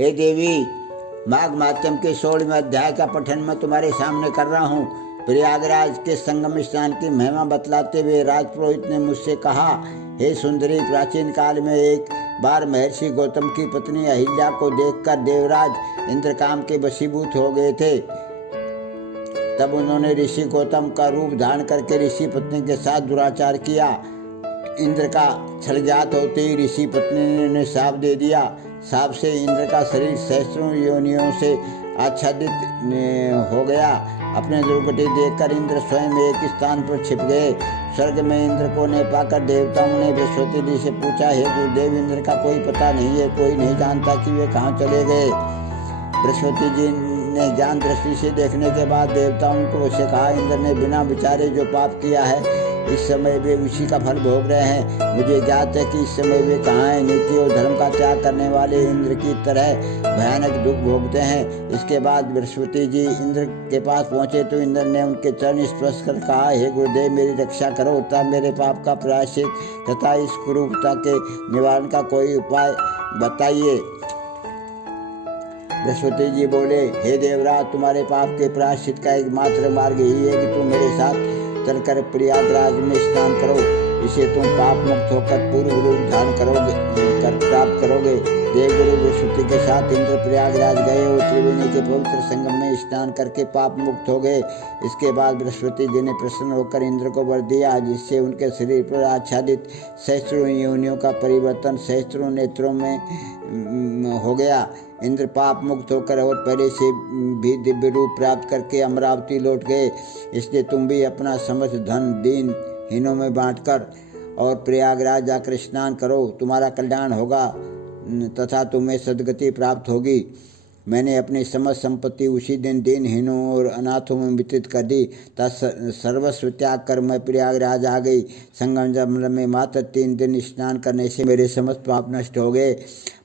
हे देवी, माघ मात्यम के 16वें अध्याय का पठन मैं तुम्हारे सामने कर रहा हूँ। प्रयागराज के संगम स्नान की महिमा बतलाते हुए राजपुरोहित ने मुझसे कहा, हे सुंदरी, प्राचीन काल में एक बार महर्षि गौतम की पत्नी अहिल्या को देखकर देवराज इंद्र काम के वशीभूत हो गए थे। तब उन्होंने ऋषि गौतम का रूप धारण करके ऋषि पत्नी के साथ दुराचार किया। इंद्र का छलजात होते ही ऋषि पत्नी ने उन्हें शाप दे दिया। शाप से इंद्र का शरीर सहस्त्रों योनियों से आच्छादित हो गया। अपने दुर्गति देखकर इंद्र स्वयं एक स्थान पर छिप गए। स्वर्ग में इंद्र को न पाकर देवताओं ने बृहस्पति जी से पूछा, हे गुरुदेव, इंद्र का कोई पता नहीं है, कोई नहीं जानता कि वे कहाँ चले गए। बृहस्पति जी ने ज्ञान दृष्टि से देखने के बाद देवताओं को उससे कहा, इंद्र ने बिना विचारे जो पाप किया है, इस समय वे उसी का फल भोग रहे हैं। मुझे ज्ञात है कि इस समय वे कहाँ हैं। नीति और धर्म का त्याग करने वाले इंद्र की तरह भयानक दुख भोगते हैं। इसके बाद बृहस्पति जी इंद्र के पास पहुंचे तो इंद्र ने उनके चरण स्पर्श कर कहा, हे गुरुदेव, मेरी रक्षा करो तथा मेरे पाप का प्रायश्चित तथा इस कुरूपता के निवारण का कोई उपाय बताइए। बृहस्पति जी बोले, हे देवराज, तुम्हारे पाप के प्रायश्चित का एकमात्र मार्ग यही है कि तुम मेरे साथ चलकर प्रयागराज में स्नान करो। इसे तुम पाप मुक्त होकर पूर्व रूप धारण कर प्राप्त करोगे। देवगुरु बृहस्पति के साथ इंद्र प्रयागराज गए और त्रिवेणी के पवित्र संगम में स्नान करके पाप मुक्त हो गए। इसके बाद बृहस्पति जी ने प्रसन्न होकर इंद्र को वर दिया, जिससे उनके शरीर पर आच्छादित सहस्त्रों योनियों का परिवर्तन सहस्त्रों नेत्रों में हो गया। इंद्र पाप मुक्त होकर और पहले से भी दिव्य रूप प्राप्त करके अमरावती लौट गए। इसलिए तुम भी अपना समस्त धन दीन हीनों में बांटकर और प्रयागराज जाकर स्नान करो। तुम्हारा कल्याण होगा तथा तुम्हें सद्गति प्राप्त होगी। मैंने अपनी समस्त संपत्ति उसी दिन दीनहीनों और अनाथों में वितरित कर दी। तब सर्वस्व त्याग कर मैं प्रयागराज आ गई। संगम जल में मात्र 3 दिन स्नान करने से मेरे समस्त पाप नष्ट हो गए।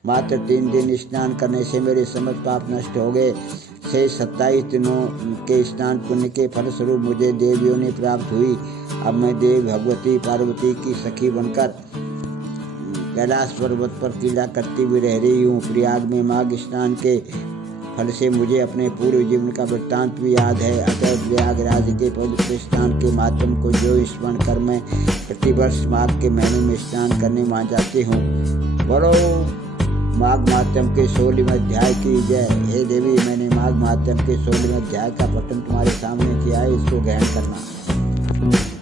मात्र 3 दिन स्नान करने से मेरे समस्त पाप नष्ट हो गए। से 27 दिनों के स्नान पुण्य के फलस्वरूप मुझे देवियों ने प्राप्त हुई। अब मैं देव भगवती पार्वती की सखी बनकर कैलाश पर्वत पर क्रीड़ा करती हुई रह रही हूँ। प्रयाग में माघ स्नान के फल से मुझे अपने पूर्व जीवन का वृत्तांत भी याद है। अतः प्रयागराज के पवित्र स्नान के माध्यम को जो स्मरण कर मैं प्रतिवर्ष माघ के महीने में स्नान करने वहाँ जाती हूँ। बोलो माघ माध्यम के 16वें अध्याय की जय। हे देवी, मैंने माघ माध्यम के 16वें अध्याय का पठन तुम्हारे सामने किया है, इसको ग्रहण करना।